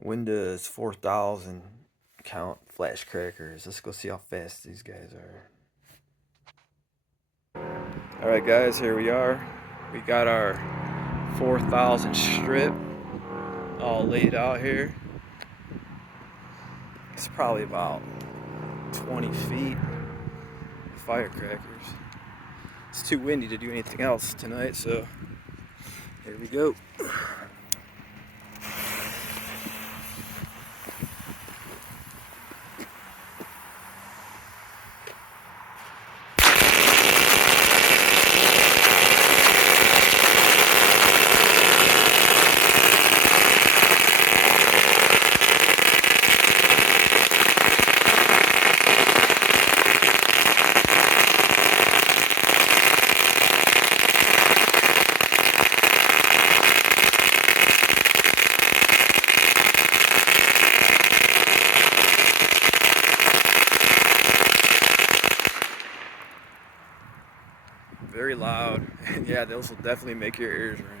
Winda's 4,000 count Firecrackers. Let's go see how fast these guys are. Alright guys, here we are. We got our 4,000 strip all laid out here. It's probably about 20 feet of firecrackers. It's too windy to do anything else tonight, so here we go. Very loud, and yeah, those will definitely make your ears ring.